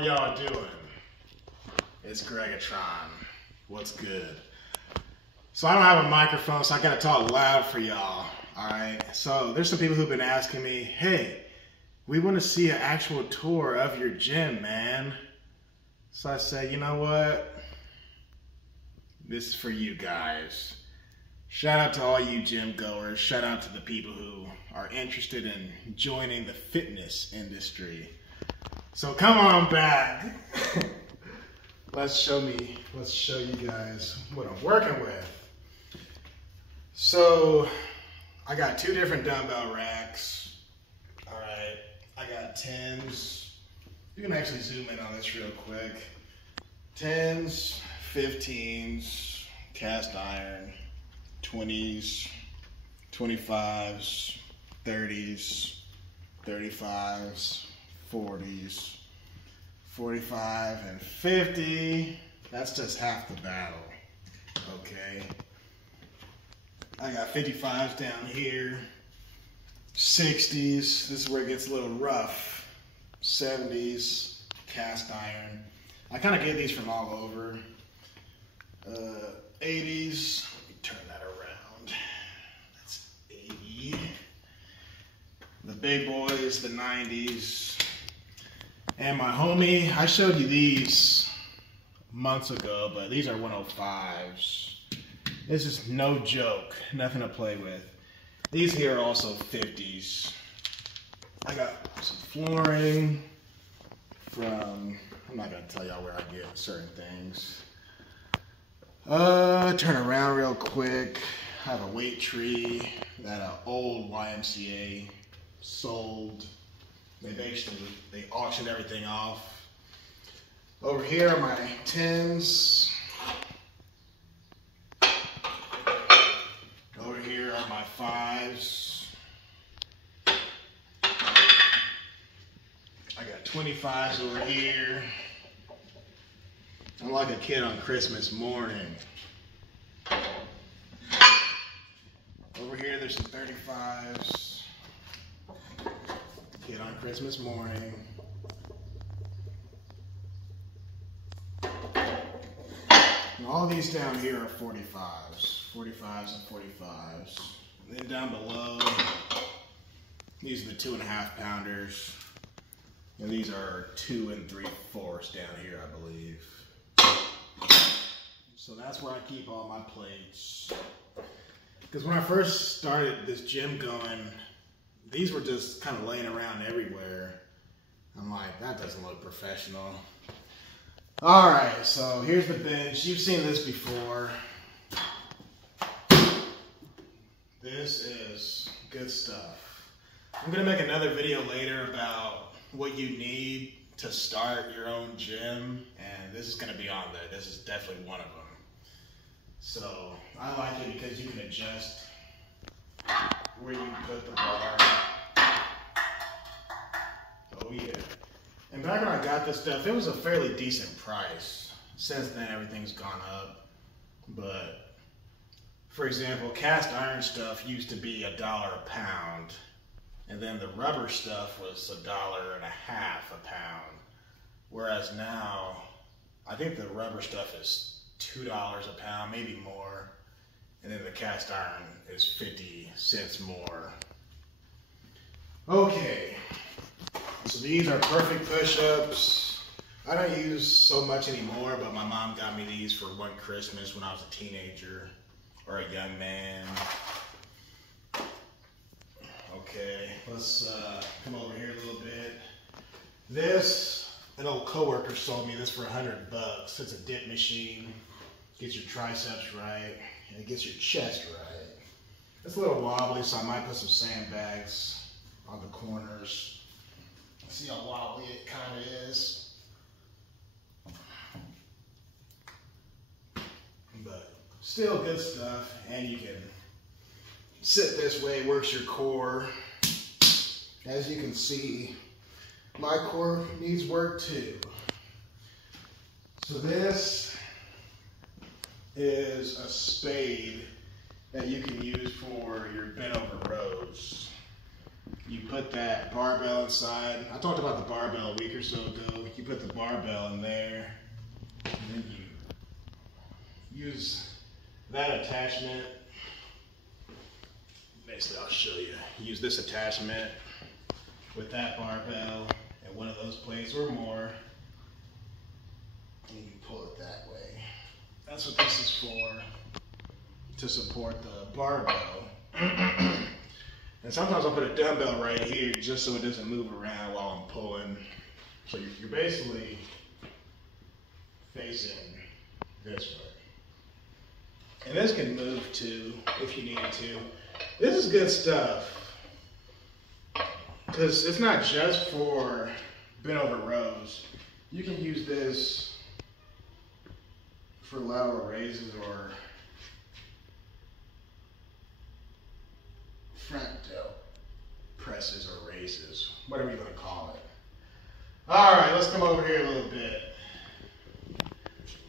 are y'all doing? It's Greggatron. What's good? So I don't have a microphone, so I gotta talk loud for y'all. Alright? So there's some people who've been asking me, hey, we want to see an actual tour of your gym, man. So I said, you know what? This is for you guys. Shout out to all you gym goers. Shout out to the people who are interested in joining the fitness industry. So come on back. Let's show you guys what I'm working with. So I got two different dumbbell racks. All right, I got 10s. You can actually zoom in on this real quick. 10s, 15s, cast iron, 20s, 25s, 30s, 35s, 40s, 45, and 50. That's just half the battle, okay? I got 55s down here, 60s, this is where it gets a little rough, 70s, cast iron. I kind of get these from all over. 80s, let me turn that around. That's 80. The big boys, the 90s. And my homie, I showed you these months ago, but these are 105s. This is no joke, nothing to play with. These here are also 50s. I got some flooring from, I'm not gonna tell y'all where I get certain things. Turn around real quick. I have a weight tree that an old YMCA sold. They auctioned everything off. Over here are my 10s. Over here are my 5s. I got 25s over here. I'm like a kid on Christmas morning. Over here there's some 35s. Kid on Christmas morning. And all these down here are 45s. 45s and 45s. And then down below, these are the 2.5 pounders. And these are 2 3/4 down here, I believe. So that's where I keep all my plates. Because when I first started this gym going, these were just kind of laying around everywhere. I'm like, that doesn't look professional. All right, so here's the bench. You've seen this before. This is good stuff. I'm gonna make another video later about what you need to start your own gym, and this is gonna be on there. This is definitely one of them. So I like it because you can adjust where you put the bar. Oh yeah. And back when I got this stuff, it was a fairly decent price. Since then, everything's gone up. But for example, cast iron stuff used to be $1 a pound. And then the rubber stuff was $1.50 a pound. Whereas now, I think the rubber stuff is $2 a pound, maybe more. And then the cast iron is 50 cents more. Okay, so these are perfect push-ups. I don't use so much anymore, but my mom got me these for one Christmas when I was a teenager or a young man. Okay, let's come over here a little bit. This, an old coworker sold me this for $100. It's a dip machine. Gets your triceps right, and it gets your chest right. It's a little wobbly, so I might put some sandbags on the corners. See how wobbly it kind of is. But still good stuff, and you can sit this way, works your core. As you can see, my core needs work too. So this is a spade that you can use for your bent over rows. You put that barbell inside. I talked about the barbell a week or so ago. You put the barbell in there, and then you use that attachment. Basically, I'll show you. Use this attachment with that barbell at one of those plates or more, and you pull it that way. That's what this is for, to support the barbell. And sometimes I'll put a dumbbell right here just so it doesn't move around while I'm pulling. So you're basically facing this way. And this can move too if you need it to. This is good stuff because it's not just for bent over rows. You can use this for lateral raises or front delt presses or raises, whatever you want to call it. All right, let's come over here a little bit.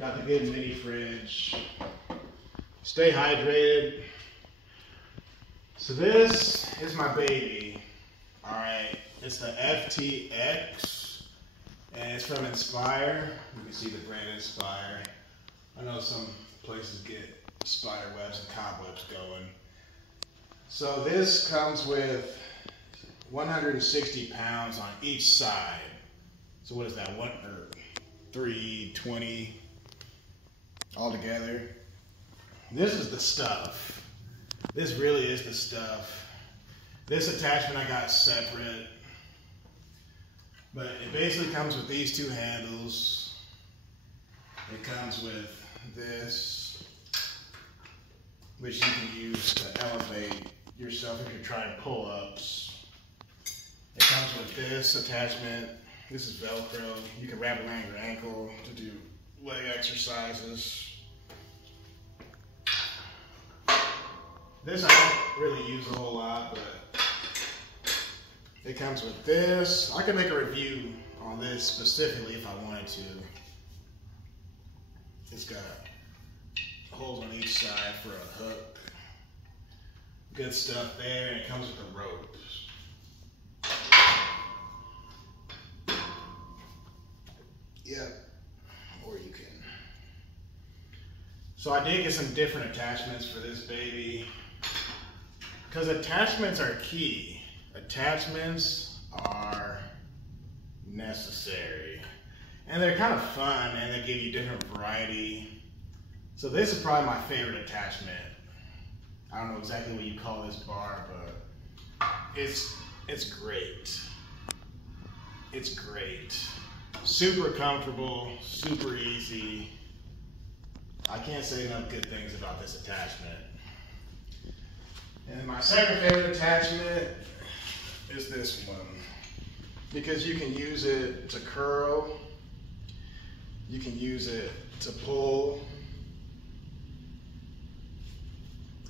Got the good mini fridge. Stay hydrated. So this is my baby. All right, it's the FTX, and it's from Inspire. You can see the brand Inspire. I know some places get spider webs and cobwebs going. So this comes with 160 pounds on each side. So what is that? 320 altogether. This is the stuff. This really is the stuff. This attachment I got separate, but it basically comes with these two handles. It comes with this, which you can use to elevate yourself if you're trying pull-ups. It comes with this attachment. This is Velcro. You can wrap it around your ankle to do leg exercises. This I don't really use a whole lot, but it comes with this. I can make a review on this specifically if I wanted to. It's got holes on each side for a hook. Good stuff there, and it comes with the ropes. Yep, or you can. So I did get some different attachments for this baby, because attachments are key. Attachments are necessary, and they're kind of fun, and they give you different variety. So this is probably my favorite attachment. I don't know exactly what you call this bar, but it's great. It's great. Super comfortable, super easy. I can't say enough good things about this attachment. And my second favorite attachment is this one, because you can use it to curl, you can use it to pull,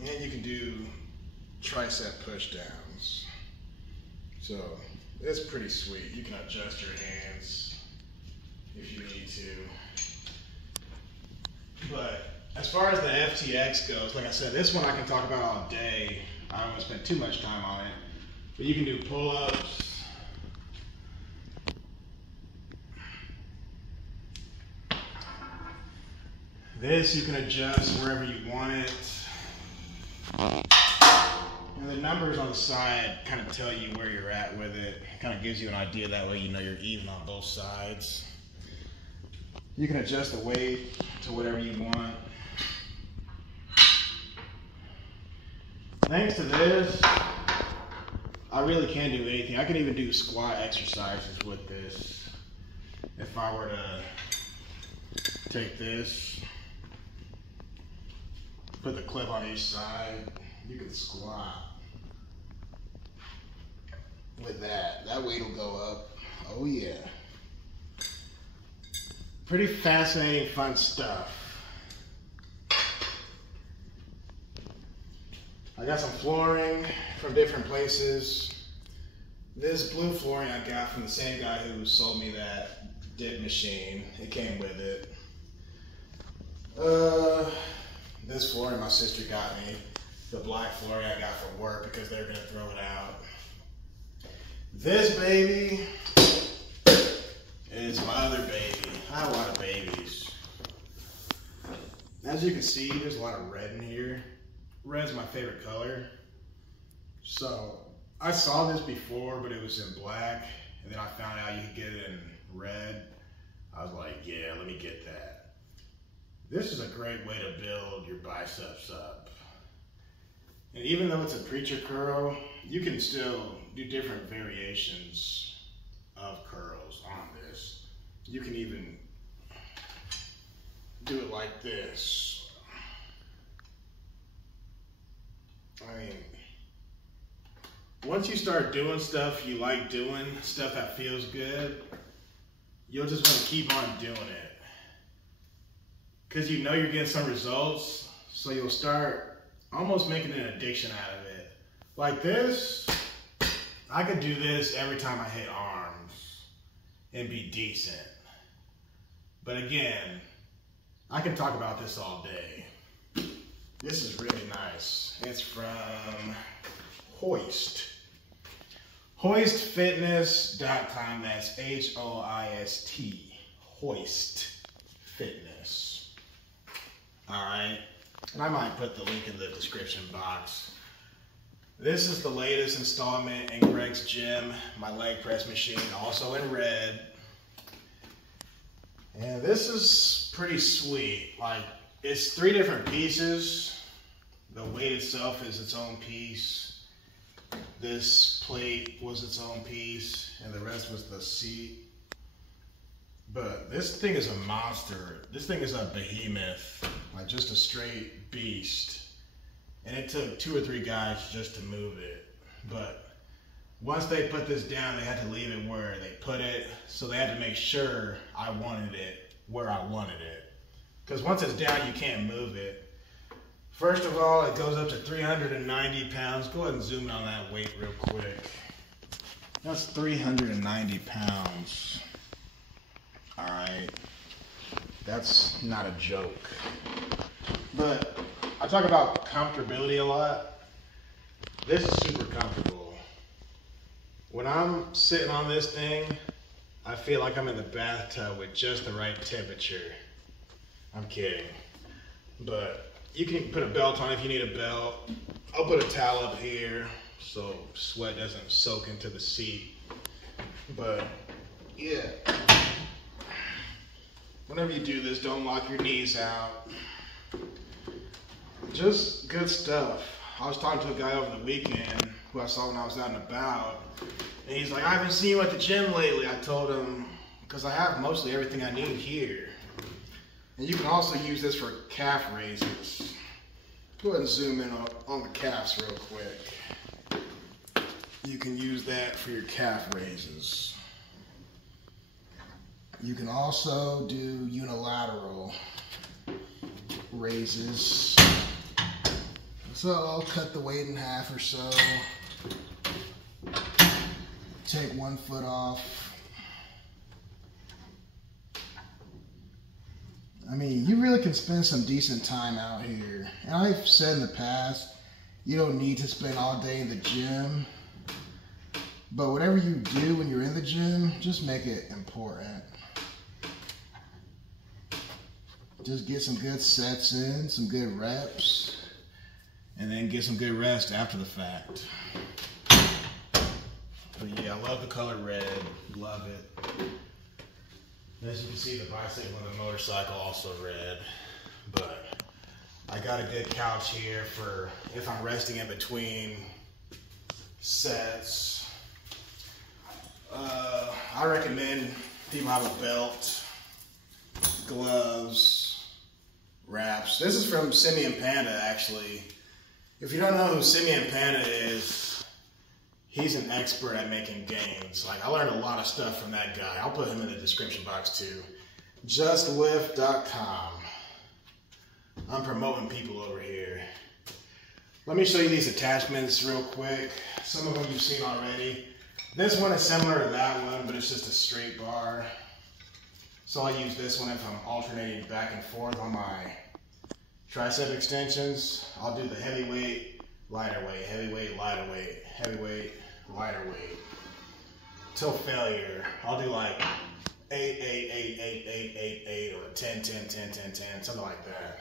and you can do tricep push downs. So it's pretty sweet. You can adjust your hands if you need to. But as far as the FTX goes, like I said, this one I can talk about all day. I don't want to spend too much time on it. But you can do pull-ups. This you can adjust wherever you want it. And the numbers on the side kind of tell you where you're at with it. It kind of gives you an idea, that way you know you're even on both sides. You can adjust the weight to whatever you want. Thanks to this, I really can do anything. I can even do squat exercises with this. If I were to take this, put the clip on each side, you can squat with that. That weight will go up. Oh yeah. Pretty fascinating, fun stuff. I got some flooring from different places. This blue flooring I got from the same guy who sold me that dip machine. It came with it. This flooring my sister got me. The black flooring I got from work because they were gonna throw it out. This baby is my other baby. I have a lot of babies. As you can see, there's a lot of red in here. Red's my favorite color. So I saw this before, but it was in black. And then I found out you could get it in red. I was like, yeah, let me get that. This is a great way to build your biceps up. And even though it's a preacher curl, you can still do different variations of curls on this. You can even do it like this. I mean, once you start doing stuff you like doing, stuff that feels good, you'll just want to keep on doing it. Because you know you're getting some results, so you'll start almost making an addiction out of it. Like this, I could do this every time I hit arms and be decent. But again, I can talk about this all day. This is really nice. It's from Hoist. Hoistfitness.com, that's H-O-I-S-T. Hoist Fitness. Alright, and I might put the link in the description box. This is the latest installment in Gregg's gym, my leg press machine, also in red. And this is pretty sweet. Like, it's 3 different pieces. The weight itself is its own piece. This plate was its own piece, and the rest was the seat. But this thing is a monster. This thing is a behemoth, like just a straight beast. And it took 2 or 3 guys just to move it. But once they put this down, they had to leave it where they put it. So they had to make sure I wanted it where I wanted it. Because once it's down, you can't move it. First of all, it goes up to 390 pounds. Go ahead and zoom in on that weight real quick. That's 390 pounds. All right. That's not a joke. But I talk about comfortability a lot. This is super comfortable. When I'm sitting on this thing, I feel like I'm in the bathtub with just the right temperature. I'm kidding. But you can put a belt on if you need a belt. I'll put a towel up here so sweat doesn't soak into the seat. But yeah, whenever you do this, don't lock your knees out. Just good stuff. I was talking to a guy over the weekend who I saw when I was out and about, and he's like, I haven't seen you at the gym lately. I told him, because I have mostly everything I need here. And you can also use this for calf raises. Go ahead and zoom in on the calves real quick. You can use that for your calf raises. You can also do unilateral raises. So I'll cut the weight in half or so. Take 1 foot off. I mean, you really can spend some decent time out here. And I've said in the past, you don't need to spend all day in the gym. But whatever you do when you're in the gym, just make it important. Just get some good sets in, some good reps, and then get some good rest after the fact. But yeah, I love the color red, love it. As you can see, the bicycle and the motorcycle also red. But I got a good couch here for if I'm resting in between sets. I recommend people have a belt, gloves, wraps. This is from Simeon Panda, actually. If you don't know who Simeon Panda is, he's an expert at making gains. Like, I learned a lot of stuff from that guy. I'll put him in the description box too. JustLift.com. I'm promoting people over here. Let me show you these attachments real quick. Some of them you've seen already. This one is similar to that one, but it's just a straight bar. So I use this one if I'm alternating back and forth on my tricep extensions. I'll do the heavyweight, lighter weight, heavyweight, lighter weight, heavyweight, lighter weight. till failure. I'll do like 8, 8, 8, 8, 8, 8, 8, or 10, 10, 10, 10, 10, something like that.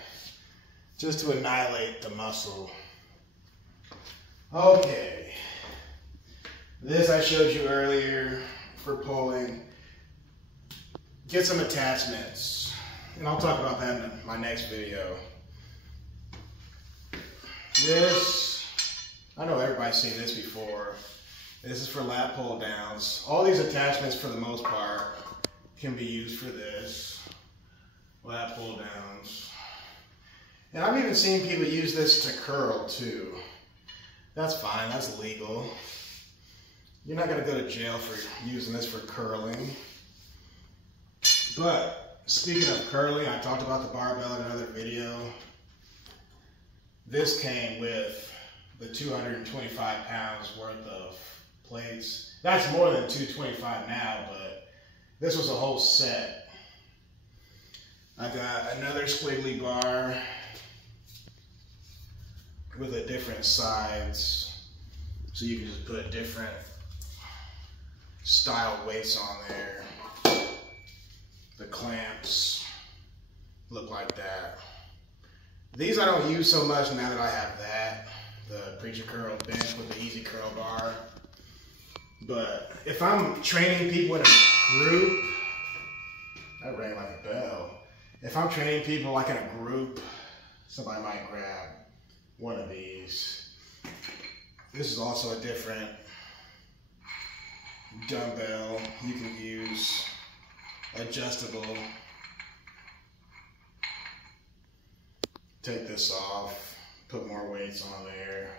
Just to annihilate the muscle. Okay. This I showed you earlier for pulling. Get some attachments. And I'll talk about that in my next video. This, I know everybody's seen this before. This is for lat pull downs. All these attachments for the most part can be used for this. Lat pull downs. And I've even seen people use this to curl too. That's fine, that's legal. You're not gonna go to jail for using this for curling. But speaking of curling, I talked about the barbell in another video. This came with the 225 pounds worth of plates. That's more than 225 now, but this was a whole set. I got another squiggly bar with a different sides, so you can just put different style weights on there. The clamps look like that. These I don't use so much now that I have that. The preacher curl bench with the easy curl bar. But if I'm training people in a group, that rang like a bell. If I'm training people like in a group, somebody might grab one of these. This is also a different dumbbell. You can use adjustable. Take this off, put more weights on there.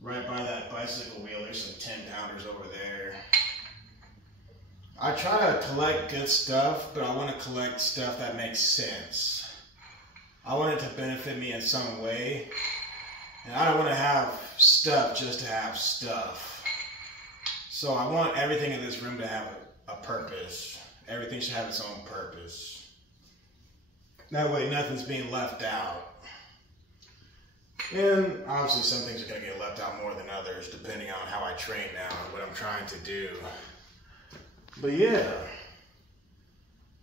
Right by that bicycle wheel, there's some 10-pounders over there. I try to collect good stuff, but I want to collect stuff that makes sense. I want it to benefit me in some way, and I don't want to have stuff just to have stuff. So I want everything in this room to have a purpose. Everything should have its own purpose. That way nothing's being left out. And obviously some things are going to get left out more than others depending on how I train now and what I'm trying to do. But yeah,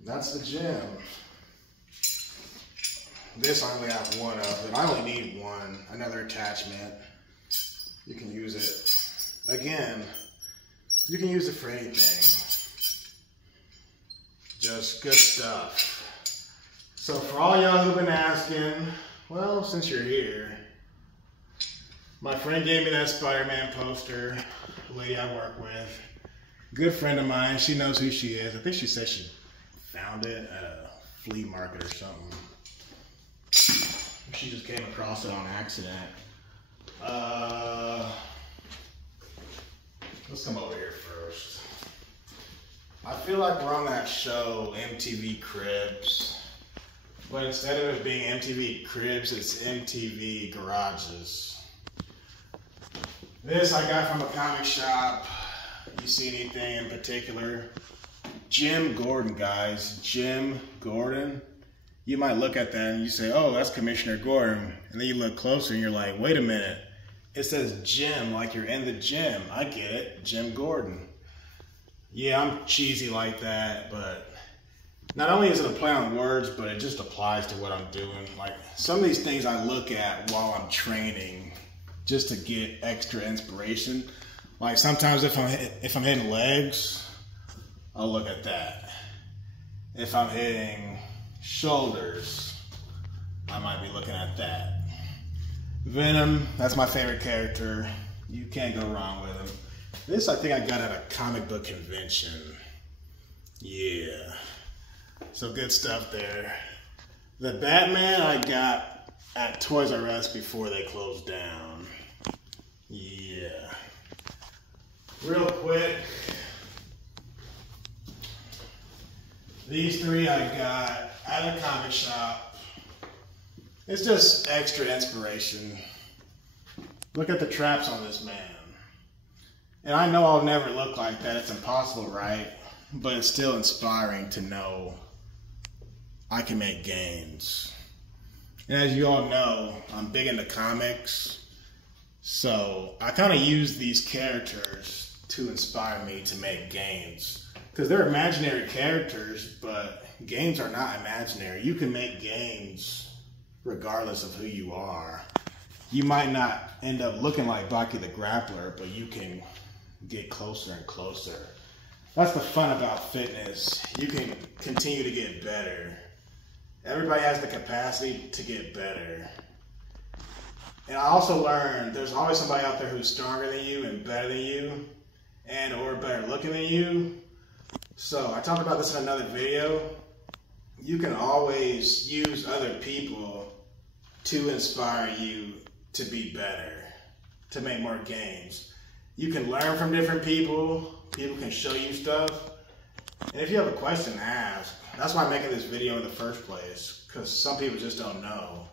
that's the gym. This I only have one of, but I only need one, another attachment. You can use it. Again, you can use it for anything. Just good stuff. So for all y'all who've been asking, well, since you're here, my friend gave me that Spider-Man poster, the lady I work with. Good friend of mine, she knows who she is. I think she said she found it at a flea market or something. She just came across it on accident. Let's come over here first. I feel like we're on that show, MTV Cribs. But instead of it being MTV Cribs, it's MTV Garages. This I got from a comic shop. You see anything in particular? Jim Gordon, guys. Jim Gordon. You might look at that and you say, oh, that's Commissioner Gordon. And then you look closer and you're like, wait a minute. It says gym, like you're in the gym. I get it. Jim Gordon. Yeah, I'm cheesy like that, but not only is it a play on words, but it just applies to what I'm doing. Like some of these things I look at while I'm training just to get extra inspiration. Like sometimes if I'm hitting legs, I'll look at that. If I'm hitting shoulders, I might be looking at that. Venom, that's my favorite character. You can't go wrong with him. This I think I got at a comic book convention. Yeah. So good stuff there. The Batman I got at Toys R Us before they closed down. Yeah. Real quick. These three I got at a comic shop. It's just extra inspiration. Look at the traps on this man. And I know I'll never look like that. It's impossible, right? But it's still inspiring to know I can make gains. And as you all know, I'm big into comics. So I kind of use these characters to inspire me to make games. Because they're imaginary characters, but games are not imaginary. You can make games regardless of who you are. You might not end up looking like Baki the Grappler, but you can get closer and closer. That's the fun about fitness. You can continue to get better. Everybody has the capacity to get better. And I also learned there's always somebody out there who's stronger than you and better than you and or better looking than you. So I talked about this in another video. You can always use other people to inspire you to be better, to make more games. You can learn from different people. People can show you stuff. And if you have a question, ask. That's why I'm making this video in the first place, because some people just don't know.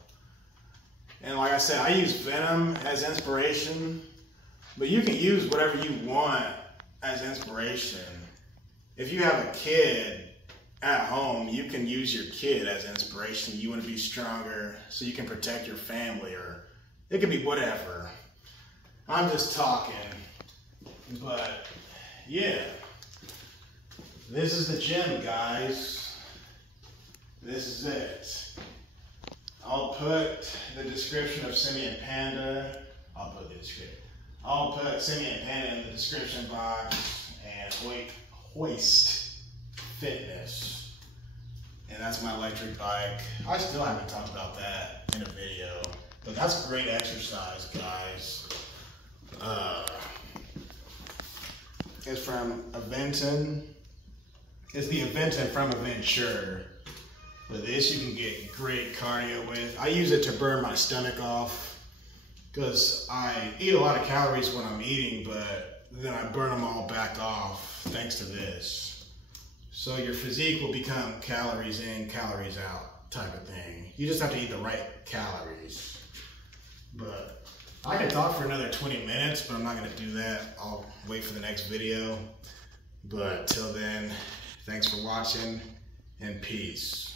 And like I said, I use Venom as inspiration, but you can use whatever you want as inspiration. If you have a kid at home, you can use your kid as inspiration. You want to be stronger so you can protect your family, or it could be whatever. I'm just talking, but yeah. This is the gym, guys. This is it. I'll put the description of Simian Panda. I'll put Simian Panda in the description box, and Hoist Fitness. And that's my electric bike. I still haven't talked about that in a video, but that's great exercise, guys. It's from Aventon. It's the Aventon from Aventure. But this you can get great cardio with. I use it to burn my stomach off because I eat a lot of calories when I'm eating, but then I burn them all back off thanks to this. So your physique will become calories in, calories out type of thing. You just have to eat the right calories. But I can talk for another 20 minutes, but I'm not going to do that. I'll wait for the next video. But till then, thanks for watching, and peace.